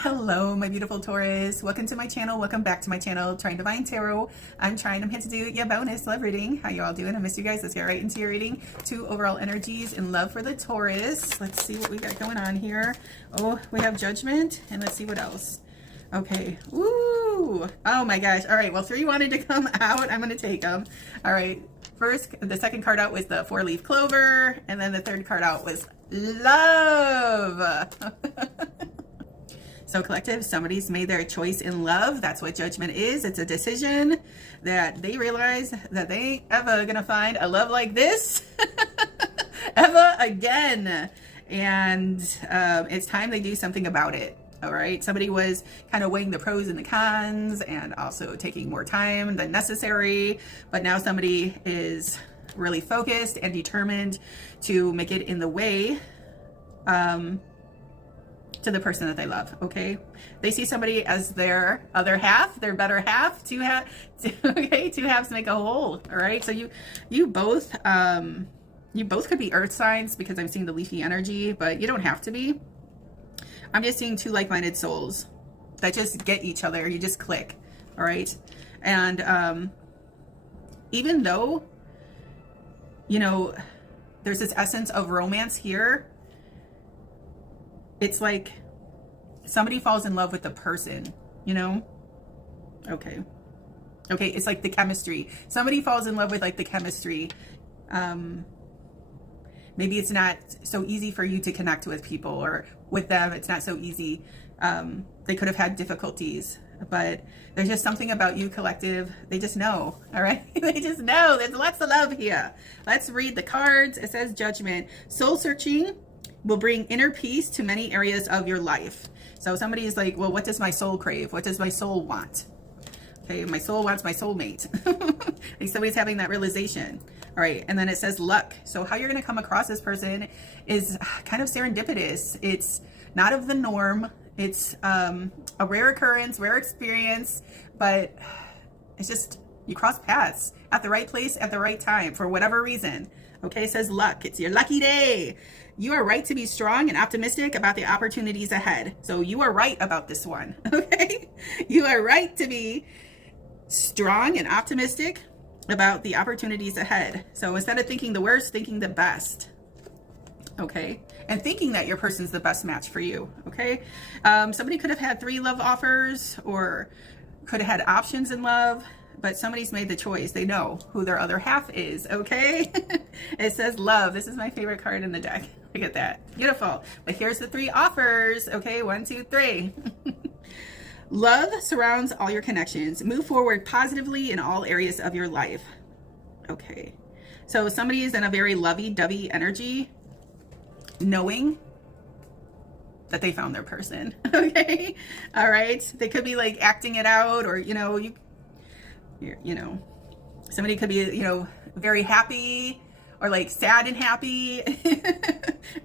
Hello, my beautiful Taurus. Welcome to my channel. Welcome back to my channel, Trine Divine Tarot. I'm Trine. I'm here to do your bonus love reading. How you all doing? I miss you guys. Let's get right into your reading. 2 overall energies in love for the Taurus. Let's see what we got going on here. Oh, we have Judgment, and let's see what else. Okay. Ooh. Oh my gosh. All right. Well, 3 wanted to come out. I'm going to take them. All right. First, the second card out was the 4-leaf clover, and then the third card out was love. So collective, somebody's made their choice in love. That's what judgment is. It's a decision that they realize that they ain't ever gonna find a love like this ever again. And it's time they do something about it. All right. Somebody was kind of weighing the pros and the cons and also taking more time than necessary. But now somebody is really focused and determined to make it in the way to the person that they love. Okay, they see somebody as their other half, their better half. Two halves make a whole. All right, so you both could be earth signs because I'm seeing the leafy energy, but you don't have to be. I'm just seeing 2 like-minded souls that just get each other. You just click. All right, and even though there's this essence of romance here, it's like somebody falls in love with the person, Okay, it's like the chemistry. Somebody falls in love with like the chemistry. Maybe it's not so easy for you to connect with people, or with them, it's not so easy. They could have had difficulties, but there's just something about you, collective. They just know, all right? They just know. There's lots of love here. Let's read the cards. It says Judgment. Soul searching will bring inner peace to many areas of your life. So somebody is like, well, what does my soul crave? What does my soul want? Okay, my soul wants my soulmate. Like somebody's having that realization. All right, and then it says luck. So how you're going to come across this person is kind of serendipitous. It's not of the norm. It's a rare occurrence, rare experience, but it's just you cross paths at the right place at the right time for whatever reason. Okay, it says luck. It's your lucky day. You are right to be strong and optimistic about the opportunities ahead. So you are right about this one, okay? You are right to be strong and optimistic about the opportunities ahead. So instead of thinking the worst, thinking the best, okay? And thinking that your person's the best match for you, okay? Somebody could have had 3 love offers or could have had options in love, but somebody's made the choice. They know who their other half is, okay? It says love. This is my favorite card in the deck. Look at that. Beautiful. But here's the 3 offers, okay? 1, 2, 3. Love surrounds all your connections. Move forward positively in all areas of your life. Okay. So somebody is in a very lovey-dovey energy, knowing that they found their person, okay? All right. They could be like acting it out, or, somebody could be, very happy or like sad and happy.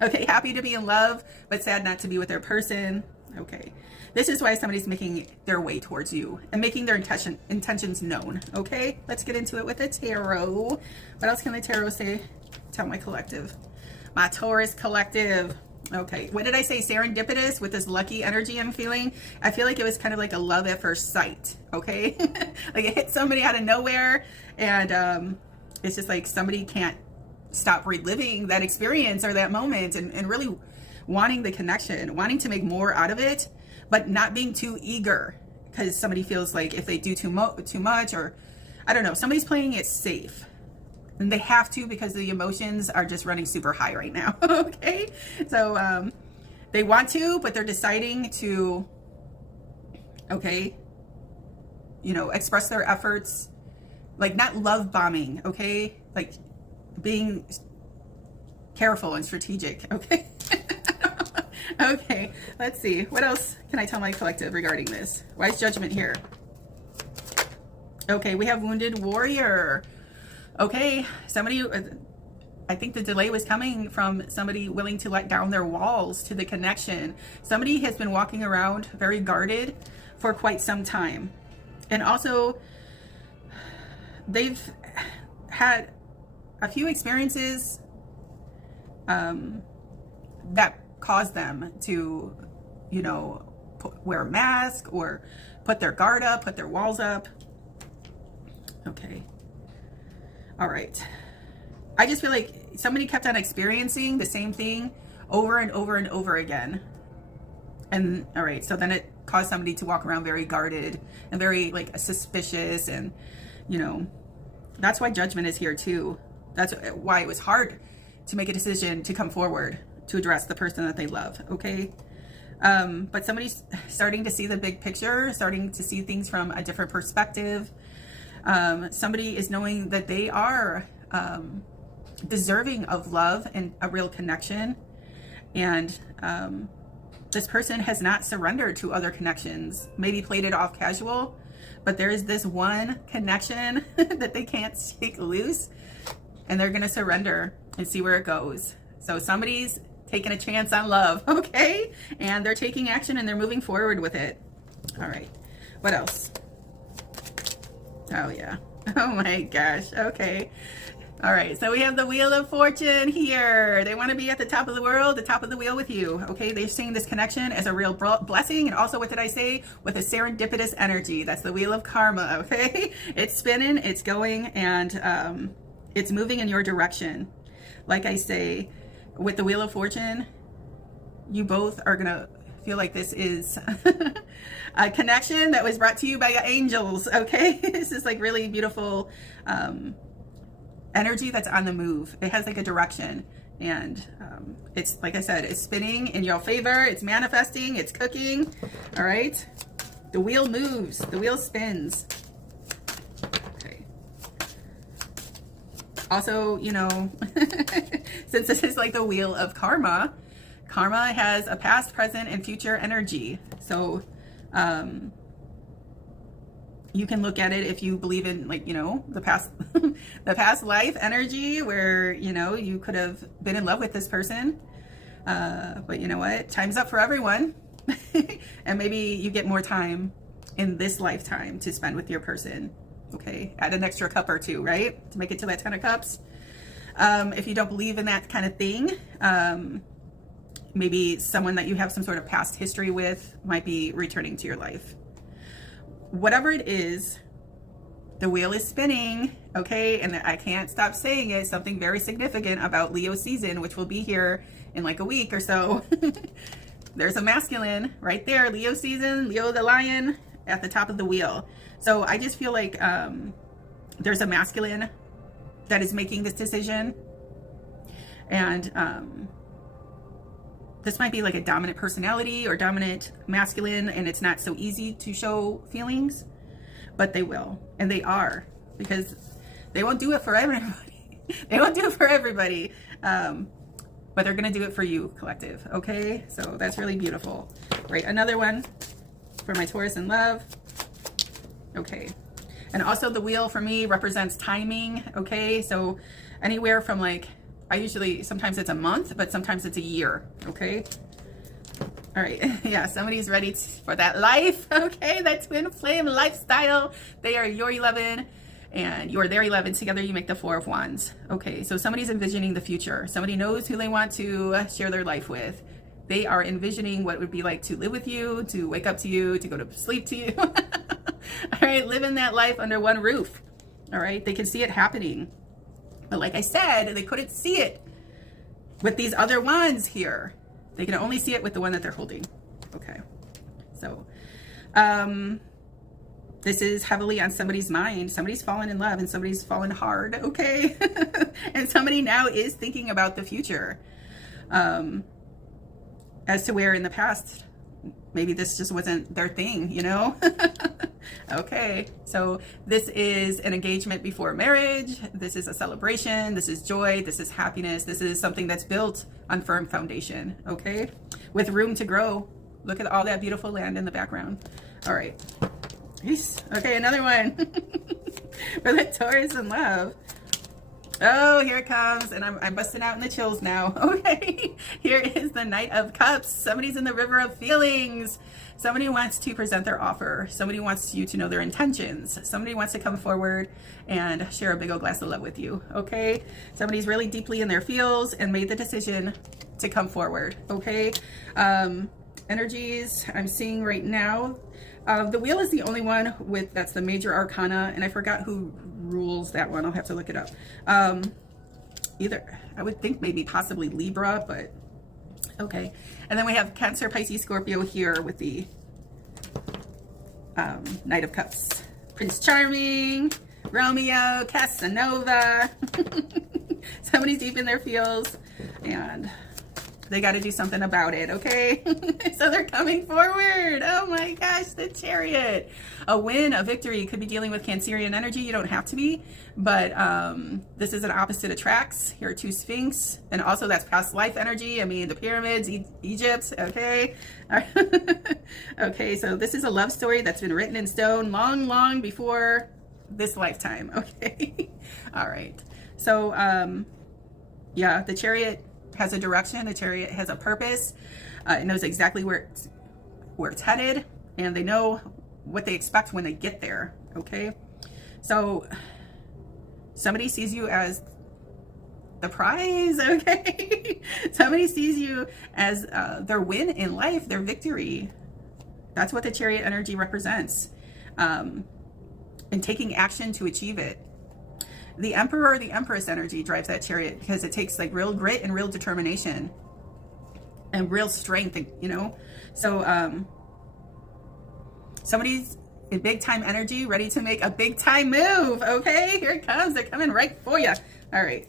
Okay, happy to be in love, but sad not to be with their person. Okay, this is why somebody's making their way towards you and making their intentions known. Okay, let's get into it with the tarot. What else can the tarot say? Tell my collective, my Taurus collective. Okay, what did I say? Serendipitous with this lucky energy I'm feeling. I feel like it was kind of like a love at first sight. Okay, like it hit somebody out of nowhere, and it's just like somebody can't stop reliving that experience or that moment, and really wanting the connection, wanting to make more out of it, but not being too eager, because somebody feels like if they do too much, or I don't know, somebody's playing it safe. And they have to, because the emotions are just running super high right now. Okay, so they want to, but they're deciding to, okay, express their efforts, like not love bombing, okay, like being careful and strategic. Okay. Okay, let's see, what else can I tell my collective regarding this? Why is Judgment here? Okay, we have Wounded Warrior. Okay, somebody, I think the delay was coming from somebody willing to let down their walls to the connection. Somebody has been walking around very guarded for quite some time. And also, they've had a few experiences that caused them to, wear a mask or put their guard up, put their walls up. Okay. All right. I just feel like somebody kept on experiencing the same thing over and over and over again. And all right, so then it caused somebody to walk around very guarded and very like suspicious, and you know, that's why judgment is here too. That's why it was hard to make a decision to come forward to address the person that they love, okay? But somebody's starting to see the big picture, starting to see things from a different perspective. Somebody is knowing that they are deserving of love and a real connection. And this person has not surrendered to other connections, maybe played it off casual, but there is this one connection that they can't shake loose, and they're going to surrender and see where it goes. So somebody's taking a chance on love, okay? And they're taking action and they're moving forward with it. All right. What else? Oh, yeah. Oh, my gosh. Okay. All right, so we have the Wheel of Fortune here. They want to be at the top of the world, the top of the wheel with you, okay? They're seeing this connection as a real blessing, and also, what did I say? With a serendipitous energy. That's the Wheel of Karma, okay? It's spinning, it's going, and it's moving in your direction. Like I say, with the Wheel of Fortune, you both are going to feel like this is a connection that was brought to you by your angels, okay? This is like really beautiful energy that's on the move. It has like a direction, and it's, like I said, it's spinning in your favor. It's manifesting, it's cooking. All right, the wheel moves, the wheel spins. Okay. Also, you know, since this is like the Wheel of Karma, karma has a past, present, and future energy. So you can look at it if you believe in, like, you know, the past the past life energy where, you know, you could have been in love with this person, but you know what, time's up for everyone. And maybe you get more time in this lifetime to spend with your person. Okay, add an extra cup or two, right, to make it to that 10 of cups. If you don't believe in that kind of thing, maybe someone that you have some sort of past history with might be returning to your life. Whatever it is, the wheel is spinning, okay? And I can't stop saying it. Something very significant about Leo season, which will be here in like a week or so. There's a masculine right there, Leo season, Leo the lion at the top of the wheel. So I just feel like there's a masculine that is making this decision. And this might be like a dominant personality or dominant masculine, and it's not so easy to show feelings, but they will, and they are, because they won't do it for everybody. They won't do it for everybody, but they're going to do it for you, collective, okay? So that's really beautiful. Right, another one for my Taurus in love. Okay, and also the wheel for me represents timing, okay? So anywhere from like, sometimes it's a month, but sometimes it's a year, okay? All right, yeah, somebody's ready for that life, okay? That twin flame lifestyle. They are your 11, and you're their 11. Together, you make the 4 of Wands. Okay, so somebody's envisioning the future. Somebody knows who they want to share their life with. They are envisioning what it would be like to live with you, to wake up to you, to go to sleep to you. All right, living that life under one roof. All right, they can see it happening. But like I said, they couldn't see it with these other wands here. They can only see it with the one that they're holding. Okay. So this is heavily on somebody's mind. Somebody's fallen in love and somebody's fallen hard. Okay. And somebody now is thinking about the future. As to where in the past, maybe this just wasn't their thing, you know? Okay, so this is an engagement before marriage. This is a celebration. This is joy. This is happiness. This is something that's built on firm foundation, okay? With room to grow. Look at all that beautiful land in the background. All right. Yes. Okay, another one for the Taurus in love. Oh, here it comes, and I'm busting out in the chills now. Okay, here is the Knight of Cups. Somebody's in the river of feelings. Somebody wants to present their offer. Somebody wants you to know their intentions. Somebody wants to come forward and share a big old glass of love with you, okay? Somebody's really deeply in their feels and made the decision to come forward, okay? energies I'm seeing right now. The wheel is the only one with, that's the major arcana, and I forgot who rules that one. I'll have to look it up. Either, I would think maybe possibly Libra, but okay. And then we have Cancer, Pisces, Scorpio here with the Knight of Cups. Prince Charming, Romeo, Casanova. Somebody's deep in their feels, and they got to do something about it, okay? So they're coming forward. Oh my gosh, the Chariot. A win, a victory. You could be dealing with Cancerian energy. You don't have to be, but this is an opposite attracts. Here are two Sphinx, and also that's past life energy. I mean, the pyramids, Egypt, okay? Okay, so this is a love story that's been written in stone long, long before this lifetime, okay? All right. So, yeah, the Chariot has a direction. The Chariot has a purpose. It knows exactly where it's headed, and they know what they expect when they get there, okay? So somebody sees you as the prize, okay? Somebody sees you as their win in life, their victory. That's what the Chariot energy represents, and taking action to achieve it. The Emperor or the Empress energy drives that Chariot because it takes like real grit and real determination and real strength, you know? So somebody's in big time energy, ready to make a big time move, okay? Here it comes. They're coming right for you. All right.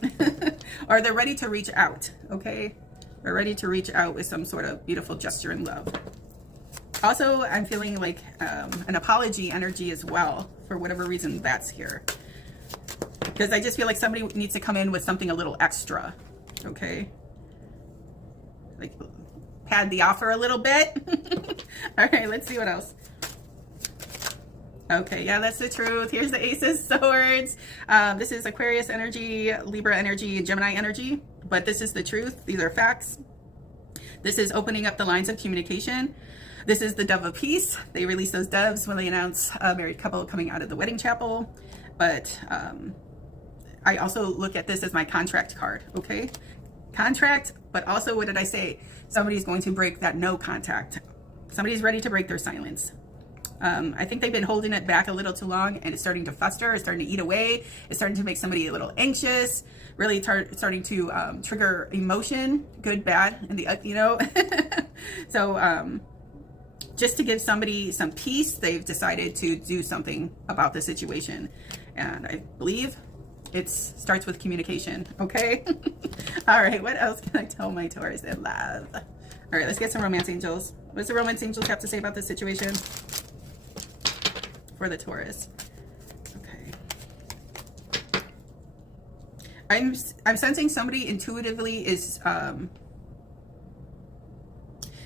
Or they're ready to reach out, okay? They're ready to reach out with some sort of beautiful gesture and love. Also, I'm feeling like an apology energy as well, for whatever reason that's here. Because I just feel like somebody needs to come in with something a little extra, okay? Like, pad the offer a little bit. All right, let's see what else. Okay, yeah, that's the truth. Here's the Ace of Swords. This is Aquarius energy, Libra energy, and Gemini energy. But this is the truth. These are facts. This is opening up the lines of communication. This is the Dove of Peace. They release those doves when they announce a married couple coming out of the wedding chapel. But I also look at this as my contract card, okay? Contract, but also, what did I say? Somebody's going to break that no contact. Somebody's ready to break their silence. I think they've been holding it back a little too long, and it's starting to fester. It's starting to eat away. It's starting to make somebody a little anxious, really starting to trigger emotion, good, bad, and the, you know? So just to give somebody some peace, they've decided to do something about the situation. And I believe it starts with communication, okay? All right, what else can I tell my Taurus in love? All right, let's get some romance angels. What does the romance angels have to say about this situation for the Taurus? Okay. I'm sensing somebody intuitively is,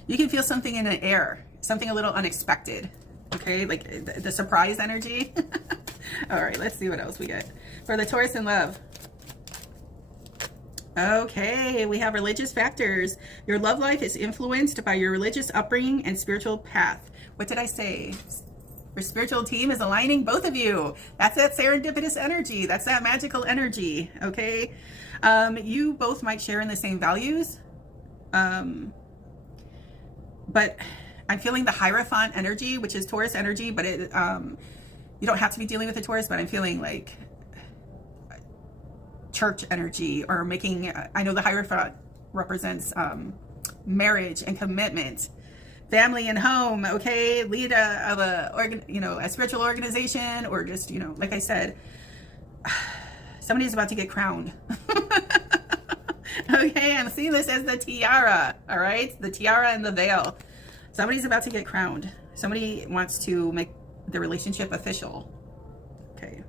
you can feel something in the air, something a little unexpected, okay? Like the surprise energy. All right, let's see what else we get for the Taurus in love. Okay, we have religious factors. Your love life is influenced by your religious upbringing and spiritual path. What did I say? Your spiritual team is aligning both of you. That's that serendipitous energy. That's that magical energy, okay? You both might share in the same values, but I'm feeling the Hierophant energy, which is Taurus energy, but it, you don't have to be dealing with a Taurus, but I'm feeling like church energy, or making, I know the Hierophant represents marriage and commitment, family and home, okay? Lead of a spiritual organization, or just, you know, like I said, somebody's about to get crowned. Okay, I'm seeing this as the tiara, all right? The tiara and the veil. Somebody's about to get crowned. Somebody wants to make the relationship official. Okay,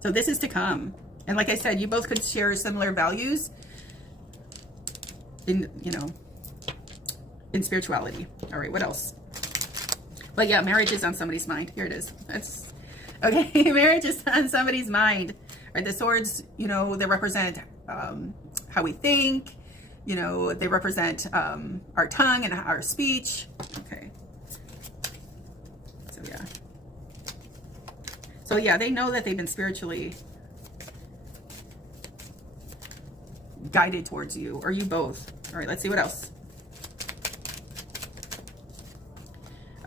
so this is to come. And like I said, you both could share similar values in, you know, in spirituality. All right, what else? But yeah, marriage is on somebody's mind. Here it is. That's okay. Marriage is on somebody's mind. All right, the swords, you know, they represent how we think. You know, they represent our tongue and our speech. Okay. So yeah. So yeah, they know that they've been spiritually guided towards you, or you both. All right, let's see what else.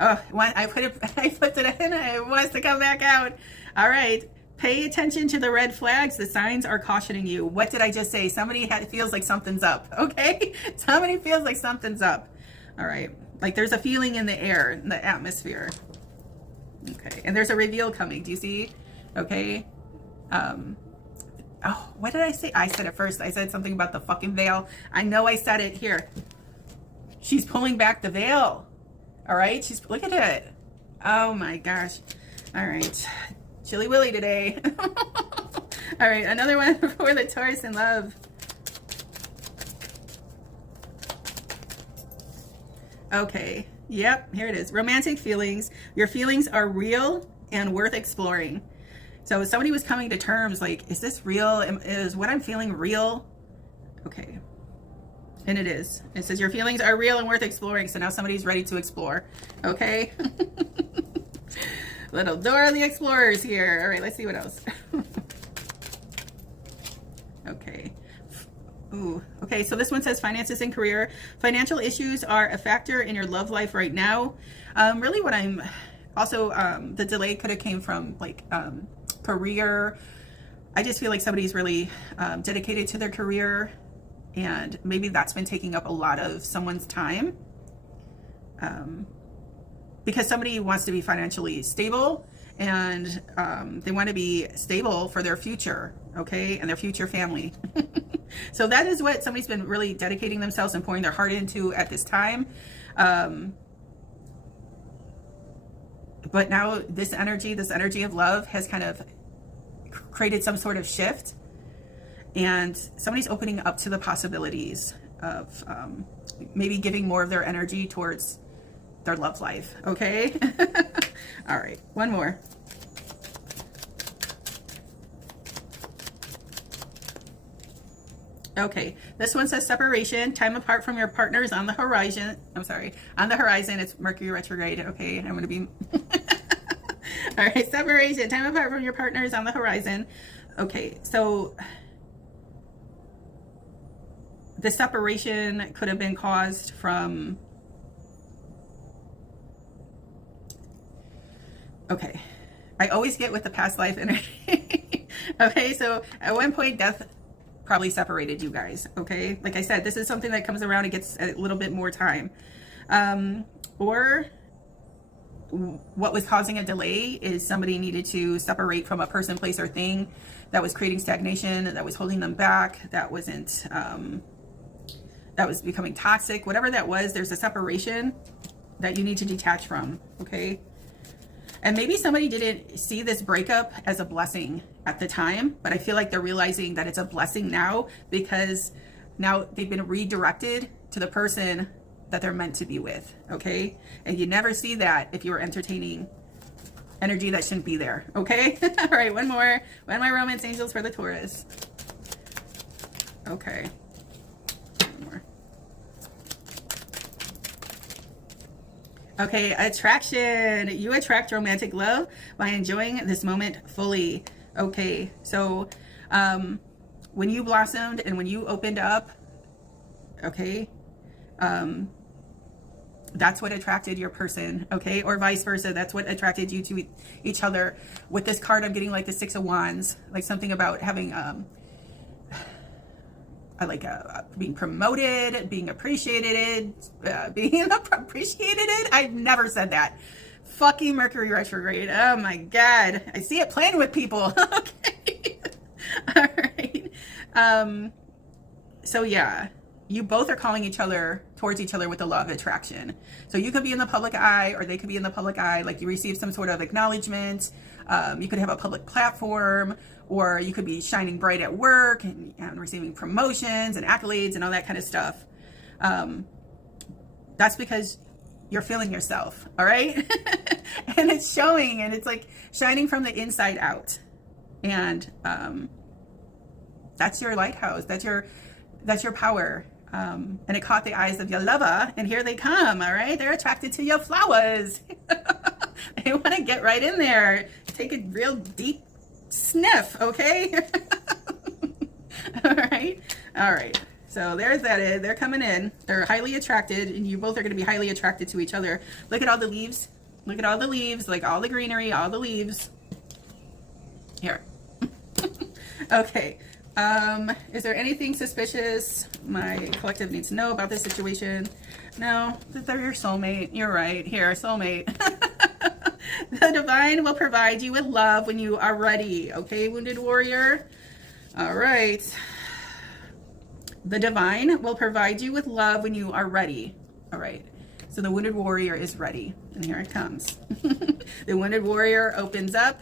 Oh, I put it in, it wants to come back out. All right. Pay attention to the red flags. The signs are cautioning you. What did I just say? Somebody feels like something's up, okay? Somebody feels like something's up. All right. Like there's a feeling in the air, in the atmosphere. Okay. And there's a reveal coming. Do you see? Okay. Oh, what did I say? I said it first. I said something about the fucking veil. I know I said it here. She's pulling back the veil. All right. Look at it. Oh my gosh. All right. Chilly Willy today. All right, another one for the Taurus in love. Okay, yep, here it is. Romantic feelings. Your feelings are real and worth exploring. So somebody was coming to terms like, is this real? Is what I'm feeling real? Okay, and it is. It says your feelings are real and worth exploring. So now somebody's ready to explore. Okay. Little Dora the Explorers here. All right, let's see what else. Okay. Ooh, okay, so this one says finances and career. Financial issues are a factor in your love life right now. Really what I'm also, the delay could have came from like career. I just feel like somebody's really dedicated to their career, and maybe that's been taking up a lot of someone's time. Because somebody wants to be financially stable, and they want to be stable for their future, okay, and their future family. So that is what somebody's been really dedicating themselves and pouring their heart into at this time. But now this energy of love has kind of created some sort of shift, and somebody's opening up to the possibilities of maybe giving more of their energy towards their love life. Okay. All right, one more. Okay, this one says separation, time apart from your partners on the horizon. I'm sorry, on the horizon. It's Mercury retrograde. Okay, I'm going to be all right, separation, time apart from your partners on the horizon. Okay, so the separation could have been caused from, okay, I always get with the past life energy. Okay, so at one point death probably separated you guys. Okay, like I said, this is something that comes around and gets a little bit more time. Or what was causing a delay is somebody needed to separate from a person, place, or thing that was creating stagnation, that was holding them back, that wasn't that was becoming toxic. Whatever that was, there's a separation that you need to detach from. Okay, and maybe somebody didn't see this breakup as a blessing at the time, but I feel like they're realizing that it's a blessing now, because now they've been redirected to the person that they're meant to be with. Okay, and you never see that if you're entertaining energy that shouldn't be there. Okay. All right, one more. One of my romance angels for the Taurus. Okay, one more. Okay, attraction. You attract romantic love by enjoying this moment fully. Okay, so when you blossomed and when you opened up, okay, that's what attracted your person, okay, or vice versa. That's what attracted you to each other. With this card, I'm getting like the Six of Wands, like something about having being promoted, being appreciated, being appreciated. I've never said that. Fucking Mercury retrograde. Oh my God. I see it playing with people. Okay. All right. So yeah, you both are calling each other towards each other with the law of attraction. So you could be in the public eye, or they could be in the public eye. Like you receive some sort of acknowledgement. You could have a public platform, or you could be shining bright at work and receiving promotions and accolades and all that kind of stuff. That's because you're feeling yourself, all right? And it's showing, and it's like shining from the inside out. And that's your lighthouse. That's your power. And it caught the eyes of your lover, and here they come, all right? They're attracted to your flowers. They want to get right in there. Take a real deep sniff, okay? All right. All right. So there's that. They're coming in. They're highly attracted, and you both are going to be highly attracted to each other. Look at all the leaves. Look at all the leaves, like all the greenery, all the leaves. Here. Okay. Is there anything suspicious my collective needs to know about this situation? No, that they're your soulmate. You're right. Here, soulmate. The divine will provide you with love when you are ready. Okay, wounded warrior. All right. The divine will provide you with love when you are ready. All right. So the wounded warrior is ready. And here it comes. The wounded warrior opens up.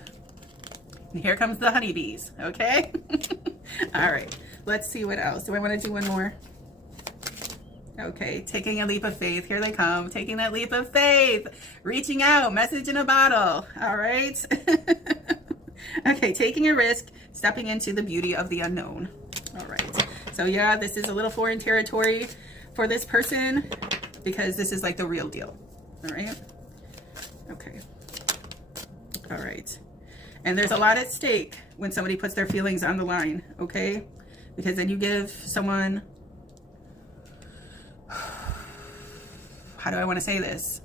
And here comes the honeybees. Okay. All right. Let's see what else. Do I want to do one more? Okay. Taking a leap of faith. Here they come. Taking that leap of faith. Reaching out. Message in a bottle. All right. Okay. Taking a risk. Stepping into the beauty of the unknown. All right. So yeah, this is a little foreign territory for this person because this is like the real deal. All right. Okay. All right. And there's a lot at stake when somebody puts their feelings on the line, okay? Because then you give someone, how do I want to say this?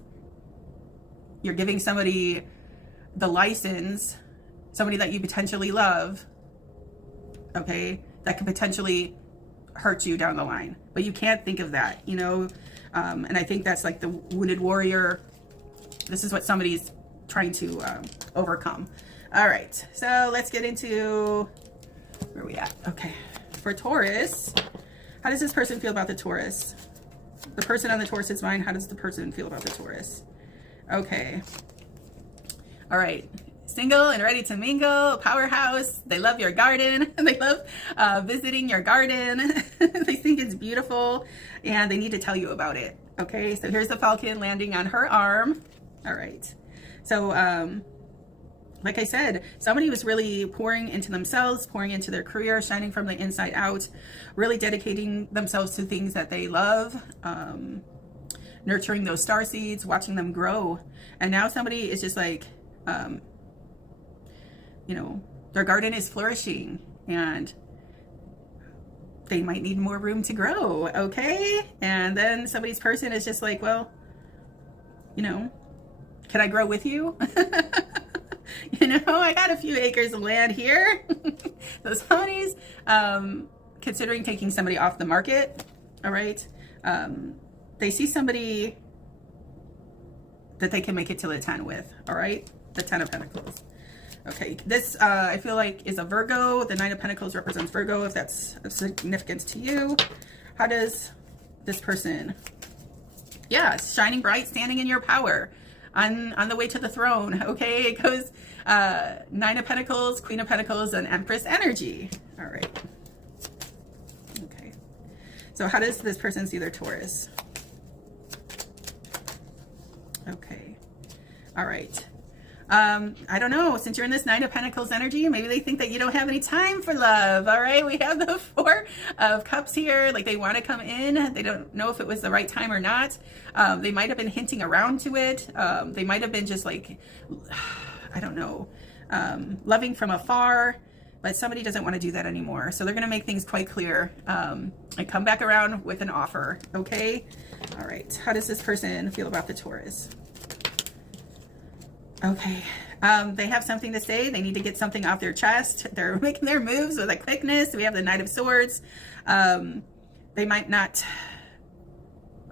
You're giving somebody the license, somebody that you potentially love, okay, that could potentially hurt you down the line. But you can't think of that, you know? And I think that's like the wounded warrior. This is what somebody's trying to overcome. All right, so let's get into where we at. Okay, for Taurus, how does this person feel about the Taurus? The person on the Taurus's mind, how does the person feel about the Taurus? Okay, all right, single and ready to mingle, powerhouse. They love your garden. They love visiting your garden. They think it's beautiful, and they need to tell you about it. Okay, so here's the falcon landing on her arm. All right, so like I said, somebody was really pouring into themselves, pouring into their career, shining from the inside out, really dedicating themselves to things that they love, nurturing those star seeds, watching them grow. And now somebody is just like, you know, their garden is flourishing and they might need more room to grow, okay? And then somebody's person is just like, well, you know, can I grow with you? You know, I got a few acres of land here. So somebody's considering taking somebody off the market. All right. They see somebody that they can make it to the 10 with. All right. The 10 of Pentacles. Okay. This, I feel like, is a Virgo. The 9 of Pentacles represents Virgo, if that's of significance to you. How does this person? Yeah, shining bright, standing in your power. On the way to the throne, okay? It goes 9 of Pentacles, Queen of Pentacles, and Empress energy. All right. Okay. So how does this person see their Taurus? Okay. All right. I don't know. Since you're in this 9 of Pentacles energy, maybe they think that you don't have any time for love. All right. We have the 4 of Cups here. Like they want to come in. They don't know if it was the right time or not. They might have been hinting around to it. They might have been just like, I don't know, loving from afar. But somebody doesn't want to do that anymore. So they're going to make things quite clear and come back around with an offer. Okay. All right. How does this person feel about the Taurus? Okay, they have something to say. They need to get something off their chest. They're making their moves with a quickness. We have the Knight of Swords. They might not.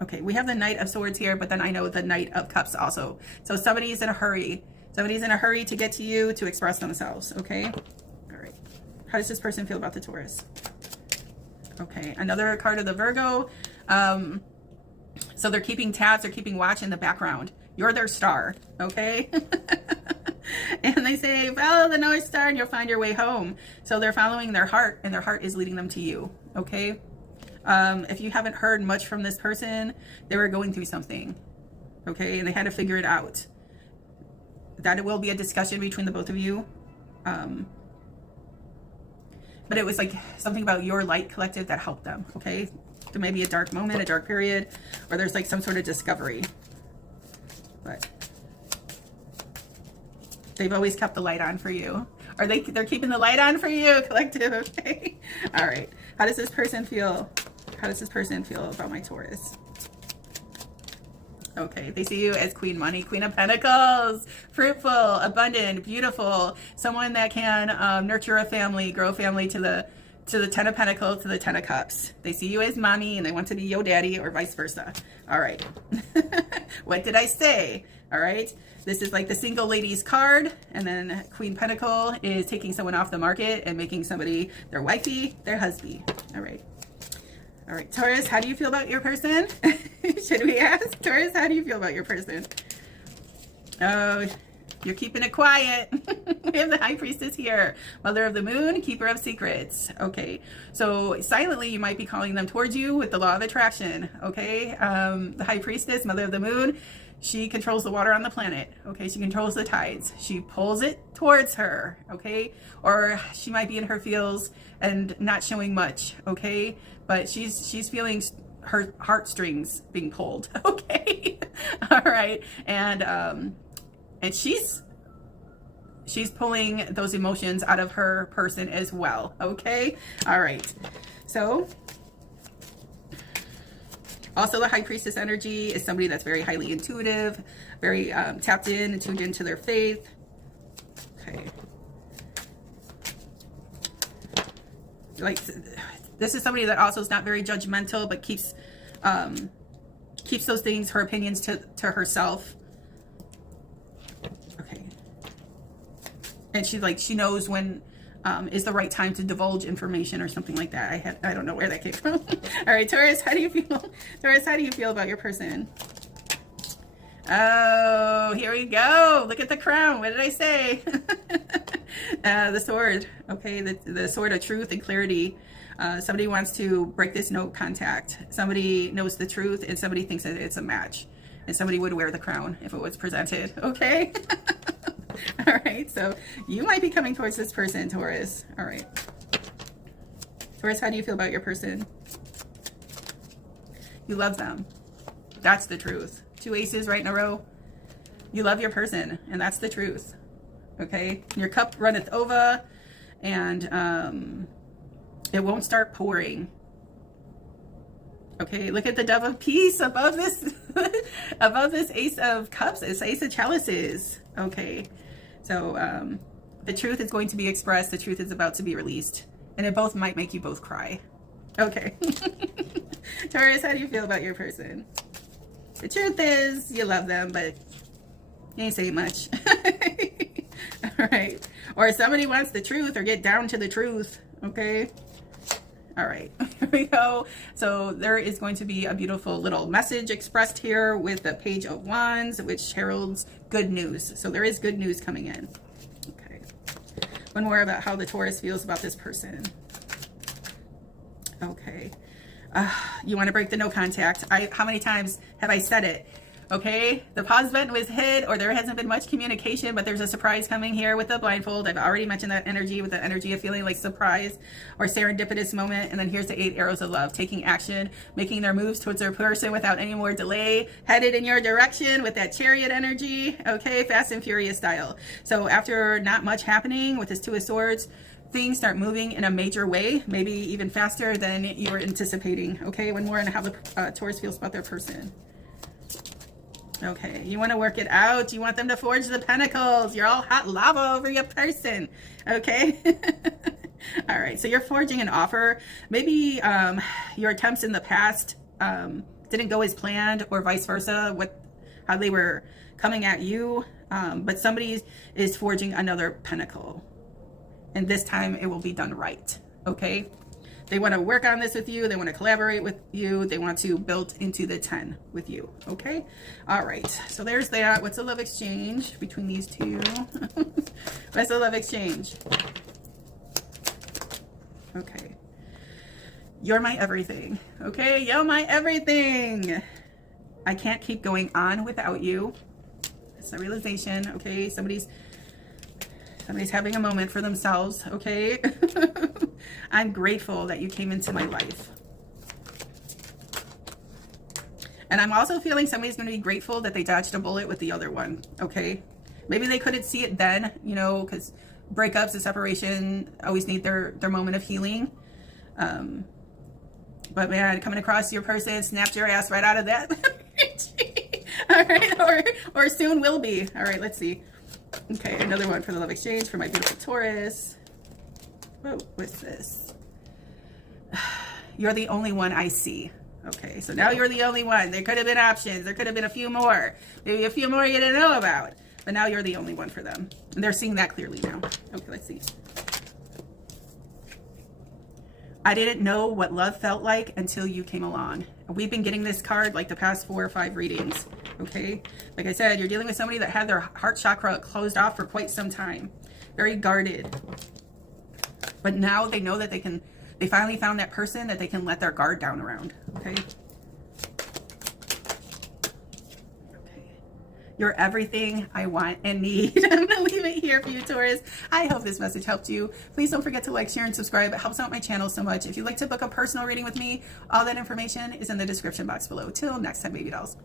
Okay, we have the Knight of Swords here, but then I know the Knight of Cups also. So somebody's in a hurry. Somebody's in a hurry to get to you to express themselves, okay? All right. How does this person feel about the Taurus? Okay, another card of the Virgo. So they're keeping tabs, they're keeping watch in the background. You're their star, okay? And they say, follow the North Star and you'll find your way home. So they're following their heart and their heart is leading them to you, okay? If you haven't heard much from this person, they were going through something, okay? And they had to figure it out. That it will be a discussion between the both of you. But it was like something about your light collective that helped them, okay? There may be a dark moment, a dark period, or there's like some sort of discovery. But they've always kept the light on for you. Or they're keeping the light on for you, collective, okay? All right. How does this person feel? How does this person feel about my Taurus? Okay, they see you as Queen Money, Queen of Pentacles, fruitful, abundant, beautiful, someone that can nurture a family, grow a family to the Ten of Pentacles, to the Ten of Cups. They see you as mommy and they want to be your daddy, or vice versa. All right. What did I say? All right. This is like the single ladies card, and then Queen Pentacle is taking someone off the market and making somebody their wifey, their husband. All right. All right, Taurus, how do you feel about your person? Should we ask? Taurus, how do you feel about your person? Oh, you're keeping it quiet. We have the High Priestess here. Mother of the Moon, Keeper of Secrets. Okay, so silently you might be calling them towards you with the Law of Attraction. Okay, the High Priestess, Mother of the Moon, she controls the water on the planet. Okay, she controls the tides. She pulls it towards her. Okay, or she might be in her feels and not showing much. Okay, but she's feeling her heartstrings being pulled. Okay, all right, and she's pulling those emotions out of her person as well. Okay, all right. So also the High Priestess energy is somebody that's very highly intuitive, very tapped in and tuned into their faith. Okay, like this is somebody that also is not very judgmental, but keeps those things, her opinions, to herself. Okay, and she knows when is the right time to divulge information or something like that. I don't know where that came from. All right, Taurus, how do you feel? Taurus, how do you feel about your person? Oh, here we go. Look at the crown. What did I say? The sword. Okay, the sword of truth and clarity. Somebody wants to break this no contact. Somebody knows the truth, and somebody thinks that it's a match. And somebody would wear the crown if it was presented. Okay? All right, so you might be coming towards this person, Taurus. All right. Taurus, how do you feel about your person? You love them. That's the truth. 2 aces right in a row. You love your person, and that's the truth. Okay? Your cup runneth over, and it won't start pouring. Okay, look at the Dove of Peace above this above this Ace of Cups. It's Ace of Chalices. Okay, so the truth is going to be expressed. The truth is about to be released, and it both might make you both cry. Okay. Taurus, how do you feel about your person? The truth is you love them, but you ain't saying much. All right, or somebody wants the truth or get down to the truth. Okay. All right, here we go. So there is going to be a beautiful little message expressed here with the Page of Wands, which heralds good news. So there is good news coming in. Okay. One more about how the Taurus feels about this person. Okay. You want to break the no contact. How many times have I said it? Okay, the pause button was hit, or there hasn't been much communication, but there's a surprise coming here with the blindfold. I've already mentioned that energy, with the energy of feeling like surprise or serendipitous moment. And then here's the 8 arrows of love, taking action, making their moves towards their person without any more delay, headed in your direction with that Chariot energy. Okay, Fast and Furious style. So after not much happening with this 2 of Swords, things start moving in a major way, maybe even faster than you were anticipating. Okay, one more on how the Taurus feels about their person. Okay, you want to work it out. You want them to forge the pentacles. You're all hot lava over your person. Okay. All right, so you're forging an offer. Maybe your attempts in the past didn't go as planned, or vice versa, how they were coming at you. But somebody is forging another pentacle, and this time it will be done right. Okay. They want to work on this with you. They want to collaborate with you. They want to build into the 10 with you. Okay. All right. So there's that. What's the love exchange between these two? What's the love exchange? Okay. You're my everything. Okay. You're my everything. I can't keep going on without you. It's a realization. Okay. Somebody's having a moment for themselves. Okay. I'm grateful that you came into my life. And I'm also feeling somebody's going to be grateful that they dodged a bullet with the other one. Okay. Maybe they couldn't see it then, you know, because breakups and separation always need their moment of healing. But man, coming across your person snapped your ass right out of that. All right, or soon will be. All right, let's see. Okay, another one for the love exchange for my beautiful Taurus. Whoa, what's this? You're the only one I see. Okay, so now you're the only one. There could have been options. There could have been a few more. Maybe a few more you didn't know about. But now you're the only one for them. And they're seeing that clearly now. Okay, let's see. I didn't know what love felt like until you came along. We've been getting this card like the past 4 or 5 readings. Okay, like I said, you're dealing with somebody that had their heart chakra closed off for quite some time. Very guarded. But now they know that they finally found that person that they can let their guard down around. Okay. You're everything I want and need. I'm going to leave it here for you, Taurus. I hope this message helped you. Please don't forget to like, share, and subscribe. It helps out my channel so much. If you'd like to book a personal reading with me, all that information is in the description box below. Till next time, baby dolls.